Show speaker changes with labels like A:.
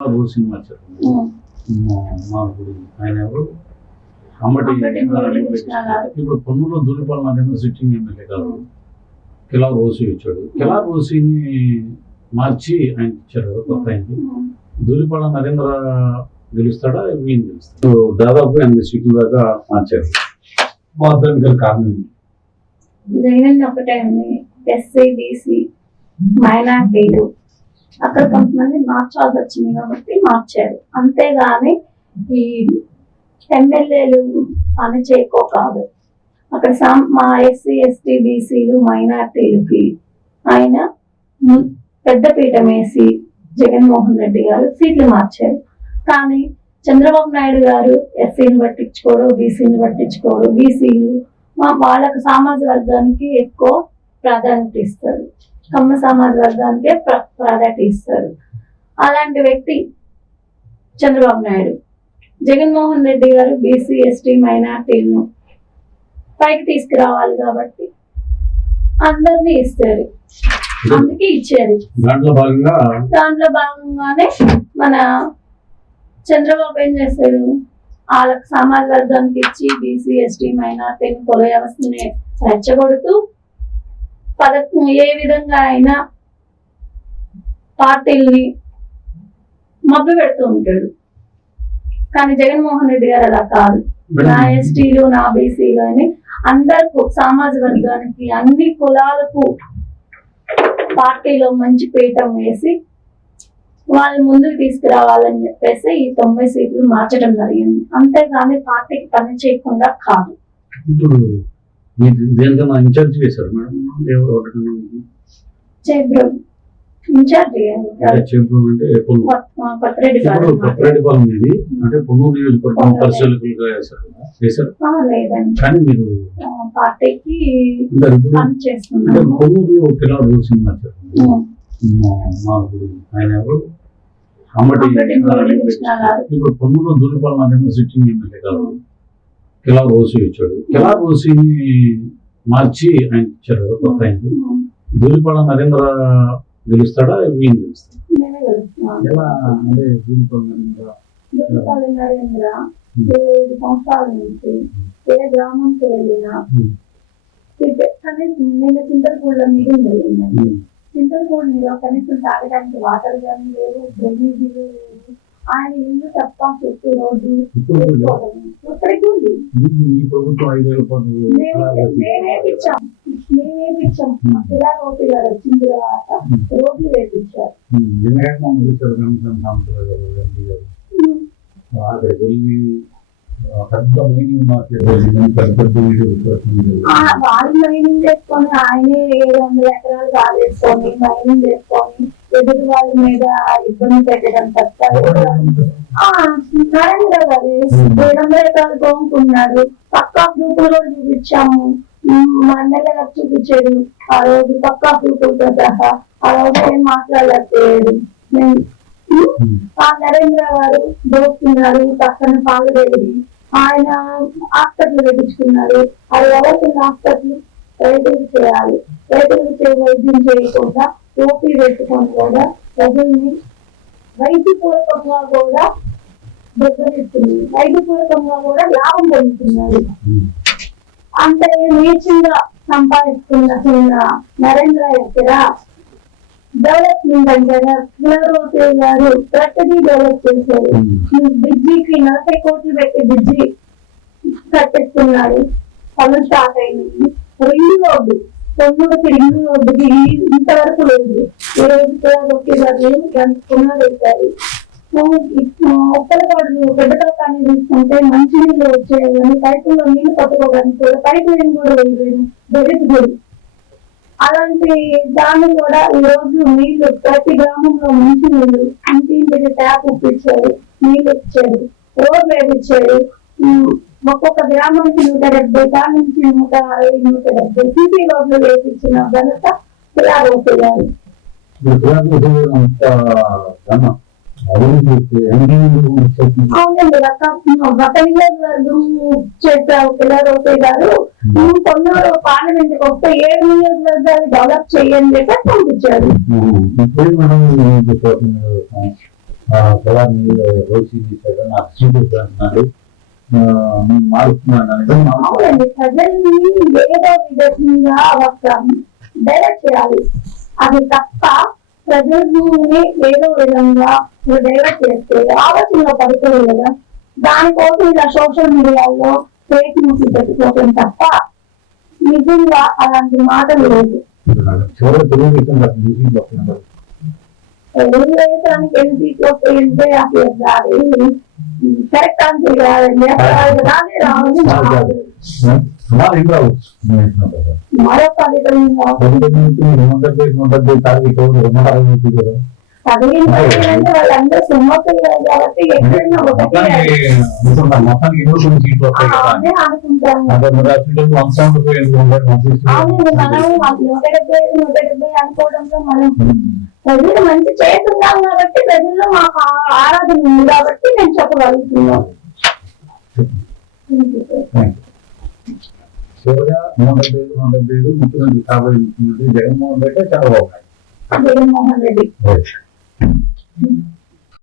A: ఓ cinema మాగుడి ఆయన ఎవరు? అమ్మటి. ఇప్పుడు పొన్నులో దూలిపాల సిట్టింగ్ ఎమ్మెల్యే గారు. కిలా రోసి వచ్చాడు. కిలా రోసిని మార్చి ఆయన ఇచ్చారు కొత్త ఆయనకి దూలిపాల నరేంద్ర గెలుస్తాడా? ఈయన గెలుస్తాడు. దాదాపు ఎనిమిది సీట్ల దాకా మార్చారు. మార్చడానికి గల కారణం ఏంటి?
B: జగన్ ఒకటే ఎస్సీ బీసీ మైనార్టీలు. అక్కడ కొంతమంది మార్చాల్సి వచ్చింది కాబట్టి మార్చారు. అంతేగాని ఈ ఎమ్మెల్యేలు పని చేయకో కాదు అక్కడ సాం- మా ఎస్సీ ఎస్టీ బీసీలు మైనార్టీలకి ఆయన పెద్దపీఠం వేసి జగన్మోహన్ రెడ్డి గారు సీట్లు మార్చారు. కానీ చంద్రబాబు నాయుడు గారు ఎస్సీని పట్టించుకోడు బీసీని పట్టించుకోడు బీసీలు మా వాళ్ళకు సామాజిక వర్గానికి ఎక్కువ ప్రాధాన్యత ఇస్తారు. కమ్మ సమాజ వర్గానికే ప్ర- ప్రాధాన్యత ఇస్తారు. అలాంటి వ్యక్తి చంద్రబాబు నాయుడు. జగన్మోహన్ రెడ్డి గారు బీసీ ఎస్టీ మైనార్టీలను పైకి తీసుకురావాలి కాబట్టి అందరినీ ఇస్తారు. అందుకే ఇచ్చారు.
A: దాంట్లో భాగంగా
B: దాంట్లో భాగంగానే మన చంద్రబాబు ఏం చేశాడు వాళ్ళకి సమాజ వర్గానికి ఇచ్చి బీసీ ఎస్టీ మైనార్టీని కుల వ్యవస్థని రెచ్చగొడుతూ పథకం ఏ విధంగా అయినా పార్టీల్ని మభ్య పెడుతూ ఉంటాడు. కానీ జగన్మోహన్ రెడ్డి గారు అలా కాదు. నా ఎస్టీలు నా బీసీలు అని అందరికీ సామాజిక వర్గానికి అన్ని కులాలకు పార్టీలో మంచి పీఠం వేసి వాళ్ళు ముందుకు తీసుకురావాలని చెప్పేసి ఈ తొంభై సీట్లు మార్చడం జరిగింది. అంతేగాని పార్టీకి పని చేయకుండా కాదు.
A: ఇప్పుడు మీరు దేనికన్నా ఇన్ఛార్జ్ చేశారు మేడం. అంటే అంటే పొన్నూరు
B: కొత్తరెడ్డి
A: ఇప్పుడు
B: గారు
A: కొత్తరెడ్డిపాలెం అనేది అంటే పొన్నూరు నియోజకవర్గం పరిశీలకులుగా వేశారు కదా? కానీ మీరు
B: పార్టీకి
A: అంటే పొన్నూరులో సినిమా ఆయన ఎవరు? అమ్మటి. ఇప్పుడు పొన్నూరులో సిట్టింగ్ ఎమ్మెల్యే గారు. కిలా రోసి వచ్చాడు కిలా రోసిని మార్చి ఆయన ఇచ్చారు కొత్త ఆయనకి. దూలిపాల నరేంద్ర గెలుస్తాడా గెలుస్తాడా?
B: నేనే.
A: ఎలా అంటే నరేంద్ర?
B: నరేంద్ర సంవత్సరాల నుంచి ఏ గ్రామంకి వెళ్ళినా కనీసం నేను చింతలపూడిలో మీటింగ్ జరిగిందండి.
A: ఉమ్,
B: చింతలపూడిలో కనీసం తాగడానికి వాటర్ కానీ డ్రైనేజీలు లేవు ఆయన ఇల్లు తప్ప చుట్టూ రోడ్డు ఇప్పటికీ ఉంది
A: ఈ- ఈ ప్రభుత్వం ఐదేళ్ళ పాటు
B: మేము మేమే ఇచ్చాం మేమే ఇచ్చాం ఇలా రోడ్డు గారు వచ్చిన తర్వాత రోడ్లు వేపించారు.
A: అక్కడికి వెళ్ళి ఆ, పెద్ద మైనింగ్ మార్కెట్ పెద్ద
B: వాళ్ళు మైనింగ్ చేసుకొని ఆయనే ఏడు వందల ఎకరాలు కాలేసుకొని మైనింగ్ చేసుకొని ఎదుటి వాళ్ళ మీద ఇబ్బంది పెట్టడం తప్ప నరేంద్ర గారు ఎకరాలు తోముకున్నాడు పక్కా ప్రూఫ్లు కూడా చూపించాము మా ఎమ్మెల్యే గారు చూపించాడు. ఆ రోజు పక్కా ప్రూఫ్లతో సహా ఆ రోజు ఏం మాట్లాడలేకపోయాడు ఆ నరేంద్ర గారు దోస్తున్నారు పక్కన పాలు వెళ్ళి ఆయన హాస్పిటల్ పెట్టించుకున్నారు. అది ఎవరికి హాస్పిటల్? రైతులకు చేయాలి. రైతులకు వైద్యం చేయకుండా టోపీ పెట్టుకొని కూడా ప్రజల్ని రైతు పూర్వకంగా కూడా దెబ్బతిస్తుంది రైతు పూర్వకంగా కూడా లాభం పొందుతున్నారు. అంత నీచంగా సంపాదిస్తున్న చిన్న నరేంద్ర దగ్గర డెవలప్మెంట్ దగ్గర కిలరోపే గారు ప్రతిదీ డెవలప్ చేశారు. బ్రిడ్జికి నలభై కోట్లు పెట్టి బ్రిడ్జి కట్టిస్తున్నాడు పనులు స్టార్ట్ అయింది రింగ్ రోడ్డు. తొమ్మిదికి రింగ్ రోడ్డుకి ఇంతవరకు లేదు. ఈ రోజు కూడా ఒకే గారు పునాది గడ్డతో కానీ తీసుకుంటే మంచి నీళ్ళు వచ్చాయి. కానీ పైపుల్లో నీళ్ళు పట్టుకోవడానికి కూడా పైపు లైన్ కూడా వెళ్ళలేదు దొరికి అలాంటి దాన్ని కూడా ఈ రోజు నీళ్ళు ప్రతి గ్రామంలో మంచి నీళ్ళు ఇంటింటికి ట్యాప్ ఇప్పించారు నీళ్ళు ఇచ్చారు రోడ్లు వేపించారు ఒక్కొక్క గ్రామానికి నూట డెబ్బై కాడ నుంచి నూట అరవై నూట డెబ్బై సిటీ రోడ్లు వేపించిన ఘనత
A: ఎంగేజ్మెంట్ చేస్తుంది.
B: అవునండి రక రక నియోజకవర్గం చేశారు పిల్లాడవుతే గారు. నువ్వు కొన్నారు పార్లమెంట్కి వస్తే ఏడు నియోజకవర్గాలు డెవలప్ చేయండి చెప్పి పంపించారు.
A: రోజు నాకు సీటు అంటున్నాడు
B: అవునండి ప్రజల్ని ఏదో విధంగా ఒక డైరెక్ట్ చేయాలి. అది తప్ప ప్రజల్ని ఏదో విధంగా డైరెక్ట్ చేస్తే ఆలోచనలో పడుతుంది కదా. దానికోసం ఇలా సోషల్ మీడియాలో ఫేక్ న్యూస్ పెట్టుకోవడం తప్ప నిజంగా అలాంటి మాటలు లేదు.
A: వస్తున్నారు
B: తెలుగుదేశానికి ఎన్ని సీట్లు వస్తాయంటే అసలు కరెక్ట్ ఆన్సర్ కాదండి అసలు అది రానే రావాలి
A: సుమారు ఏం రావచ్చు నేను అంటున్నాను కదా.
B: మరొక అధికంగా
A: పదిహేను నుంచి నూట డెబ్బై నూట డెబ్బై టార్గెట్ ఎవరు నూట అరవై ఉంది కదా
B: పదిహేను అంటే వాళ్ళందరూ సుమతులు కాబట్టి ఎక్కడైనా ఒకటి
A: మొత్తానికి అనుకున్నాను మొత్తానికి ఎన్నో కొన్ని సీట్లు వస్తాయి కదా
B: అదే అనుకుంటాము
A: అదే మరి ఆ సీట్లు వన్ సెవెంటీ ఫైవ్ ఎందుకు ఉంటాయి వన్ సిక్స్టీ
B: అవును మనం నూట డెబ్బై ఐదు నూట డెబ్బై అనుకోవడంలో మనం ప్రజలు మంచి చేస్తున్నాం కాబట్టి ప్రజల్లో మాకు ఆరాధన ఉంది కాబట్టి నేను చెప్పగలుగుతున్నాను.
A: ముఖ్యమంత్రి కాబోయే ముఖ్యమంత్రి జగన్మోహన్ రెడ్డి చంద్రబాబు నాయుడు.
B: జగన్మోహన్ రెడ్డి.